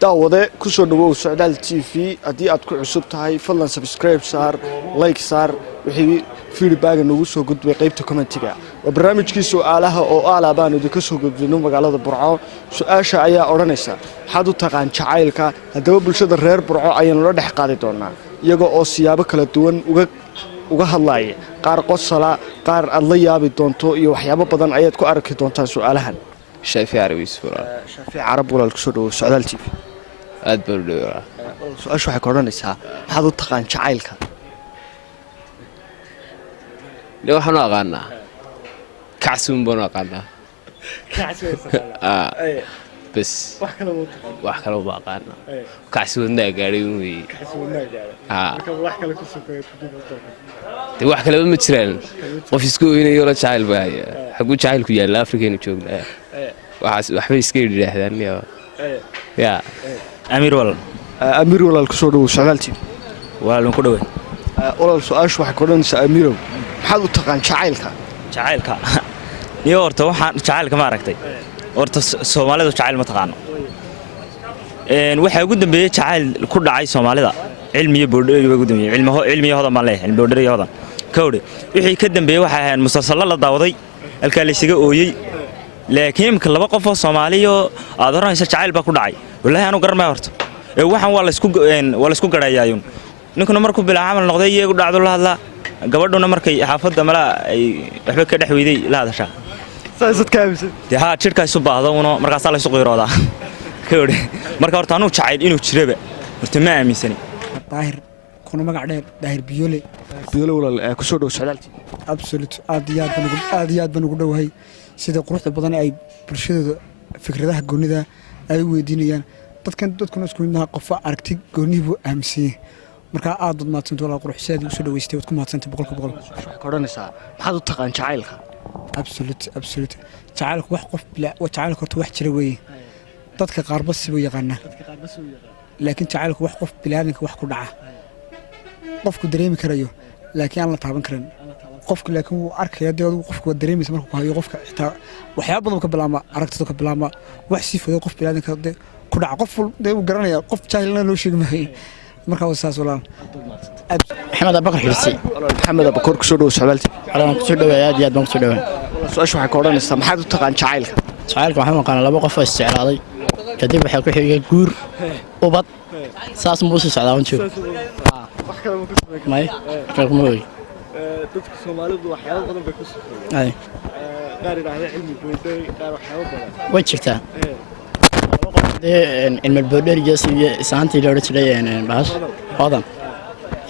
daawade ku soo dhawow Socdaal TV hadii aad ku cusub tahay fadlan subscribe saar like saar wixii feedback nagu soo gudbay qaybta commentiga waa barnaamijkii su'aalaha oo aalaabaan idinka soo gudbino magaalada Burco su'aasha ayaa oranaysa maxaad u taqaan jacaylka hadaba bulshada reer Burco ayaan la dhex qaadi doonaa iyaga oo siyaabo kala duwan uga hadlaya qaar qosala qaar aad la yaabi doonto iyo waxyaabo badan ayaad ku arki doontaan su'aalahan شافعي عربي سورة شافعي عرب ولا الكسور سعدال تي في أدبر دورة سؤال شو حكورنيسها هذا تقان شعيلك لو حنا غانا كعسون بنا غانا كعسون بس وحكلو باقانا كعسون ده قاري كعسون ده قاري وحكلو كسوكو دي وحكلو مترين وفيسكو هنا يولا شعيل باي حقو شعيل كيا الأفريقيين يشوفنا waxba iska yiraahdaan ya Amir walaal ku soo dhaw Socdaal walaal ku dhaway walaal su'aashu waxa koranaysa Amirow maxaad u taqaan jacaylka iyo horta waxaan jacaylka ma aragtay horta Soomaalidu jacayl ma taqaano waxa ugu dambeeyay jacayl ku dhacay Soomaalida cilmiyo boodheeri ugu dambeeyay cilmiyo hodan ma leeyahay boodheeri hodan kawdhe wixii ka dambeeyay waxa ahayn musalsal la daawaday halka la isaga ooyay laakiin ka laba qof oo Soomaaliyo aad oranaysa jacayl ba ku dhacay wallahi aanu garmay horta waxaan waa la isku garaayay ninkuna markuu bilaa amal noqday iyagu dhacdo la hadla gabadhuna markay xaafadda mala ay waxba ka dhaxweeyday la hadasha saasad kaabisay ha jirka isu baahdo markaas la isu qeyrooda kawdhe marka horta aanu jacayl inuu jiraba horta ma aaminsani daahir kuna magac dheer daahir biyole walaal ku soo dhaw Socdaal absolute aad iyo aad baan ugu dhawahay sida quruxda badan ay bulshada fikradaha goonida ay weydiinayaan dadkuna isku midna qof aragti goonibu aamsiye marka aad dad maadsanto walaal quruxsaad u soo dhaweystay wad ku maadsantay 100% waxa koranaysa maxaad u taqaan jacaylka absolute jacaylku wax qof bila jacaylku horta wax jira weey dadka qaar bas way yaqaanaa laakiin jacaylku wax qof bilaadanka wax ku dhaca qofku dareemi karayo laakiin aan la taaban karin qofka laakiin uu arkaya dad qofku dareemaysa markuu hayo qofka xitaa waxyaabo badan ka bilaama aragtida ka bilaama wax si fudud qof bilaadanka ku dhaca qof uu garanaya qof jaahilna loo sheegay marka wasaas walaal محمد أبو بكر حرسي محمد أبو بكر ku soo dhaw Socdaal أنا كنت دواء aad baan ku soo dhawaay su'aashu waxa koranaysa maxaad u taqaan jacaylka waxaan maqaan laba qof oo isticmaalay kadib waxa ku xigay guur ubad saas muu soo socdaa intuu wax kale ma ku sameeyay kalmoy dadka Soomaalidu waxyaabo badan bay ku sameeyaan qaar ilaahay cilmi booday qaar waxyaabo badan way jirtaa ilmi boodheeri jasiiye saantii loo jiray baas hodan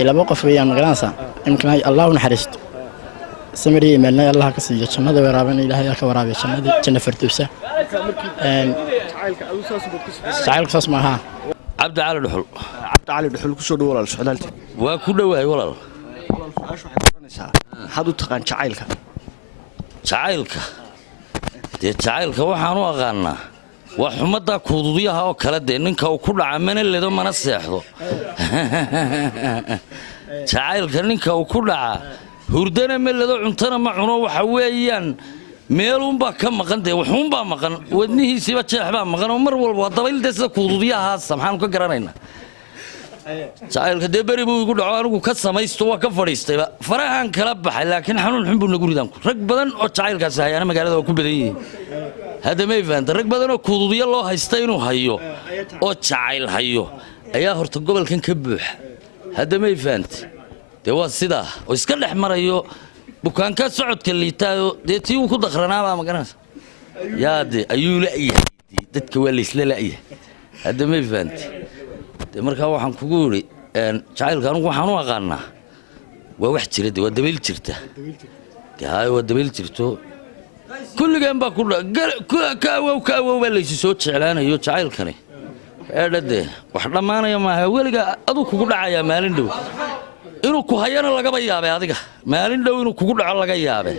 laba qof weeyaan magaranaysa imkan Allah u naxariisto samiri iimayna Allah ka siiyo jannada waraaban ilaahay ka waraabiyo jannada firdawsa jacaylka saas maaha عبد علي دحل ku soo dhaw walaal Socdaal waa ku dhawaay walaal su'aashu waxa koranaysa maxaad u taqaan jacaylka waxaan u aqaanaa waa xumada kuududiyaha oo kala ninka uu ku dhaca mana leedo mana seexdo jacaylka ninka uu ku dhaca hurdana ma leedo cuntana ma cuno waxa weeyaan meelun baa ka maqan waxun baa maqan wadnihiisiba jeex baa maqan oo mar walba dabaylda sida kuududiyaha saxaan ka garanaynaa jacaylka bari buu igu dhaco anigu ka samaysto waa ka fadhiistay farahan kala baxay laakiin xanuun xun buu nagu ridan rag badan oo jacaylkaas hayana magaalada waa ku badan yihiin hada ma faanta rag badan oo kuududiya loo haysta inuu hayo oo jacayl hayo ayaa horta gobolkan ka buuxa hada ma faanta waa sida oo iska dhex marayo bukaanka socodka liitaayo tii uu ku daqranaaba magaranaysa yaade ayuu laayahay dadka waa la isla laayahay hada ma faanta marka waxaan kugu yiri jacaylka anigu waxaan u aqaanaa waa wax jira waa dabayl jirta waa dabayl jirto kulligan baa ka awow baa la soo jeclaanayo jacaylkani eedhade wax dhamaanaya maaha weliga adu kugu dhacaya maalin dhow inuu ku hayana laga yaabay adiga maalin dhow inuu kugu dhaco laga yaabay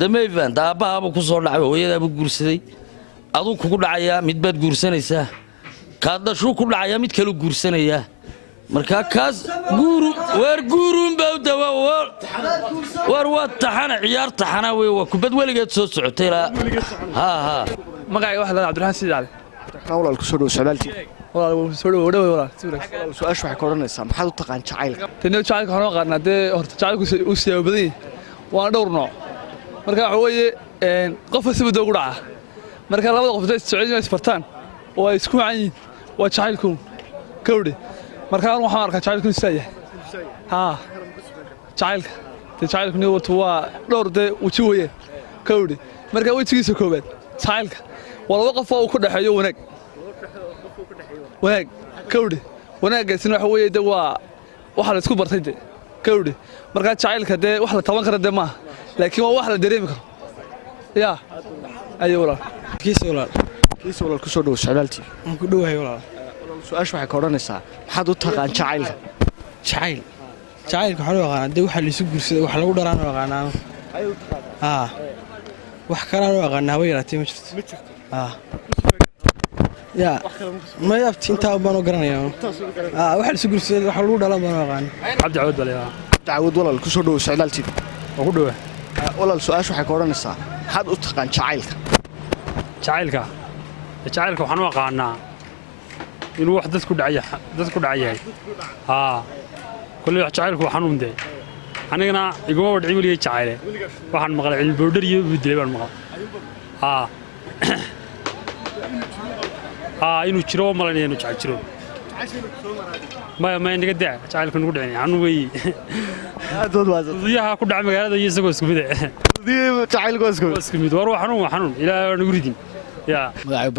dameeyfan daabaha ku soo dhacay hooyada guursaday adu kugu dhacaya mid baad guursanaysaa kaadashu ku dhacaya mid kale guursanaya marka kaas guurun baa dawa waa taxana ciyaar taxana way waa kubad waligeed soo socotay ha magacayga waxa la Cabdiraxmaan Sidaale walaal ku soo dhaw Socdaal walaal soo dhawow walaal si wanaagsan su-aashu waxay ka odhanaysaa maxaad u taqaan jacaylka tani jacaylka waxaan u aqaanaa dee horta jacaylku uu siyaabo badan yahay waana dhowr nooc marka waxa weeye qof si muddo ugu dhaca marka labada qof ay socodin ay isbartaan oo ay isku macaan yihiin waa jacaylku kawdhe marka waxaan arkaa jacaylku inuu siyaa yahay haa jacaylku ni wartu waa dhowr dee weji weeye kawdhe marka wejigiisa koowaad jacaylka waa laba qof oo uu ku dhexeeyo wanaag kawdhe wanaaggaasina waxa weeye dee waa waxa la isku bartay dee kawdhe markaa jacaylka dee wax la taban kara dee maaha laakiin waa wax la dareemi karo yaa ayo walaal kiisa walaal ku soo dhowo socdaaltii aan ku dhowahay walaal su-aashu waxay ka odhanaysaa maxaad u taqaan jacaylka jacaylka waxaan u aqaanaa dee waxa la isu guursaday wax lagu dharaan u aqaanaa haa wax kalaan u aqaanaa haba yaraatee ma jirto haa yaa ma yaabti intaa baan u garanayaa waxa la isu guursaday wax lagu dhalan baan u aqaanaa cabdi cawad bale dacwad walaal ku soo dhowo socdaaltii oo ku dhowa walaal su-aashu waxay ka odhanaysaa maxaad u taqaan jacaylka jacaylka waxaan u aqaanaa inuu wax dad ku dhaca yahay haa kolley jacaylku waa xanuun dee anigana iguma wadhicin weligay jacayle waxaan maqlay cilmi boodhar iyo budilay baan maqlay inuu jiro oo malaynaya inuu jacayl jiro maya naga daa jacaylka nugu dhicin xanuun weeye udiyaha ku dhaca magaalada iyo isagoo isku mid isku mid war waa xanuun ilaahay waa nagu ridin yaa magacay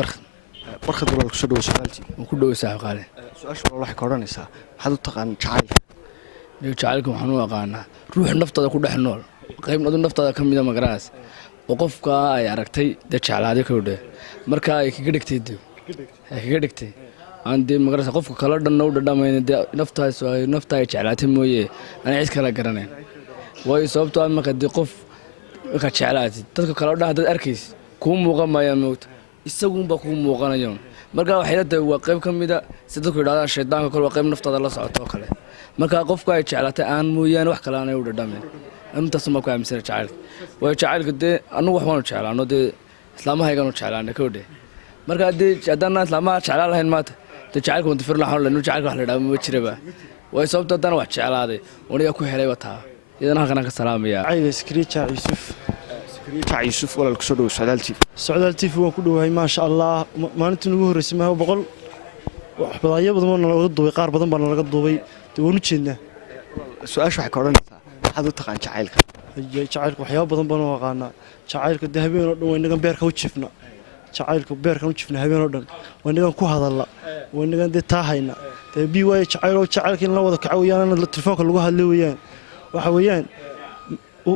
barkad walaal ku soo dhowo socdaaltii waan ku dhoway saaxiib qaale su-aashu walaal waxay ka odhanaysaa maxaad u taqaan jacaylka jacaylka waxaan u aqaanaa ruux naftaada ku dhex nool qayb adu naftaada ka mida magaraas oo qofka ay aragtay dee jeclaaday kawdhe marka ay kaga dhigtay aan dee magaraas qofka kala dhanna u dhadhamayna dee naftaa ay jeclaatay mooye aan cid kala garanayn waayo sababtoo ah marka dee qof markaa jeclaatid dadka kale o dhan haddaad arkaysid kuu muuqan maayaan moogta isagunba kuu muuqanayo marka waxay la tahay waa qayb ka mida si dadku yidhahdaan shaydaanka kale waa qayb naftaada la socoto oo kale marka qofku ay jeclaatay aan mooyaane wax kale aanay u dhadhamin intaasuma ku aaminsana jacaylka waayo jacaylka dee annugu wax waanu jeclaano dee islaamahaygaanu jeclaana kawdhe marka dee haddaan islaamaha jeclaan lahayn maanta dee jacaylka wantafir laxon lenu jacaylka wax la yidhaha ma jiraba waayo sababto haddana wax jeclaaday aniga ku helayba taa iyadana halkanaan ka salaamaya yuusuf walaal ku soo dhowo socdaaltii socdaal tv waan ku dhowahay maasha allah maalintii ugu horreysay maaha boqol waxbadaayo badan baa nalaga duubay qaar badan baa nalaga duubay dee waan u jeednaa su-aashu waxay ka odhanaysaa maxaad u taqaan jacaylka jacaylka waxyaaba badan baan u aqaanaa jacaylka dee habeen oo dhan waa inagan beerka u jifna jacaylka beerkan u jifna habeen oo dhan waa inagan ku hadalla waa inagan dee taa hayna dee bii waaye jacaylka in la wada kaco weyaan telefoonka lagu hadla weeyaan waxa weeyaan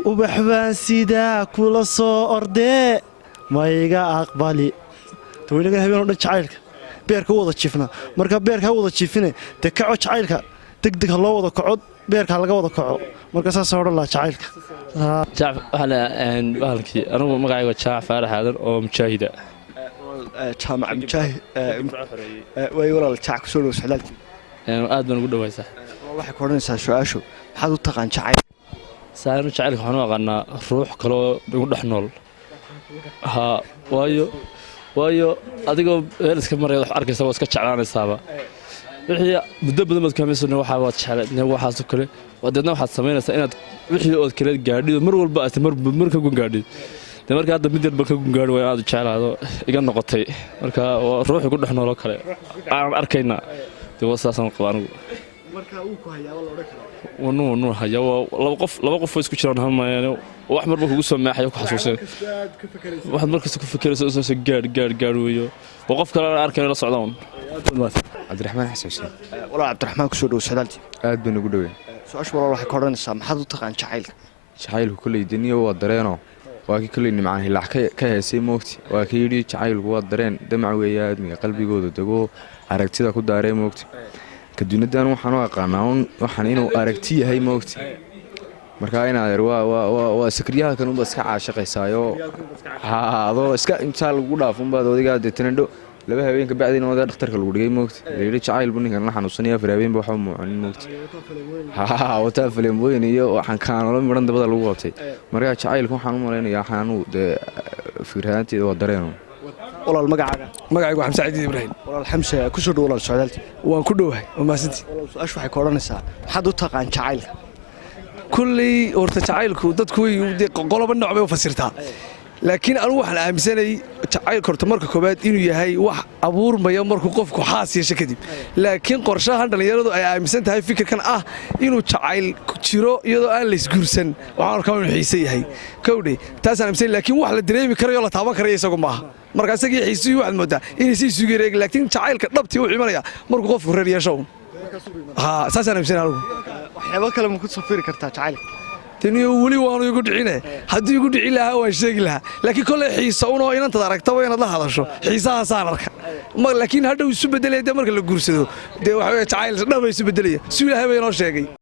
ubax baan sidaa kula soo ordee mayga aqbali tawinagan habeen oo dhan jacaylka beerka u wada jifna marka beerka ha wada jifine dee kaco jacaylka degdeg ha loo wada kaco beerka ha laga wada kaco marka saasoo odhan lahaa jacaylka bahalkii anugu magacayga jaac faarax aadan oo mujaahida jaamac mujaahid way walaal jaac ku soo dhowo socdaaltii aad baan ugu dhawaysaa waxay ka odhanaysaa su-aashu maxaad u taqaan jacayl saanu jacaylka waxaan u aqaanaa ruux kaloo igu dhex nool haa waayo adigoo heeliska maraya wax arkaysa waa iska jeclaanaysaaba wixii muddo badan baad kahamaysana waxaa waad jeclayd waxaasoo kale deedna waxaad samaynaysaa inaad wixii ood kale gaadhid mar walba aad mar ka gungaadhid dee marka hadda mid yarba ka gungaadhi waa inaad jeclaado iga noqotay marka waa ruux igu dhex nooloo kale aanan arkayna dee waa sidaasaan qaba anigu wanu haya laba qof oo isku jiraan halmayaan wax marba kugu soo meexayo ku xasuusin waxaad markasta ku fikiraysa soo gaar weeyo oo qof kale aan arkayn la socdaan cabdiraxmaan xasan xuseen walaal cabdiraxmaan ku soo dhowo socdaaltii aad baan ugu dhowey su-aashu walaal waxay ka odhanaysaa maxaad u taqaan jacaylka jacaylku kolley deniyo waa dareenoo waa kii kolley nimcaan hilaac ka heesay moogti waa kii yidhi jacaylku waa dareen damac weeya aadmiga qalbigooda dego aragtida ku daaree moogti kaduunadan waxaan u aqaanaa waxaan inuu aragti yahay moogti markaa inaadeer waa sakriyahalkan unbaad iska caashaqaysaayo adoo iska intaa lagu dhaafunbaad odigaa dee tanadho laba habeen kabacdina odaa dhakhtarka lagu dhigay moogti layidhi jacaylbu ninkan la xanuunsanaya afar habeenba waxba muucanin moogti wataa faleembooyin iyo waxaan kaanolo midhan dabada lagu qabtay markaa jacaylka waxaan u malaynayaa waxaan anugu dee fikrahaanteeda waa dareeno walaal magacaaga magacaygu waa xamse cadiid ibraahim walaal xamse ku soo dhow walaal socdaal TV waan ku dhowahay waa mahadsantii walaal su-aashu waxay ka odhanaysaa maxaad u taqaan jacaylka kulley horta jacaylku dadku way qoloba nooc bay u fasirtaa laakiin anigu waxaan aaminsanay jacaylka horta marka koobaad inuu yahay wax abuurmaya markuu qofku xaas yeesho kadib laakiin qorshahan dhallinyaradu ay aaminsan tahay fikirkan ah inuu jacayl jiro iyadoo aan laysguursan waxaan arkaa inuu xiise yahay kowdhe taasaan aaminsan laakiin wax la dareemi karayo la taaban karaya isagu maaha marka isagii xiisihii waxaad moodaa inay sii sugi reegi laakiin jacaylka dhabtii wuxuu imanaya markuu qofku reer yeesho saasaan aaminsan anigu waxyaabo kale ma ku safiri kartaa jacaylka taniyo weli waanu igu dhicine haddii igu dhici lahaa waan sheegi lahaa laakiin kolley xiisa unoo inantaad aragtaba inaad la hadasho xiisahaasaan arka laakiin hadhow isu beddelaya dee marka la guursado dee waxa weye jacayl dhaba isu beddelaya si ilaahay baa inoo sheegay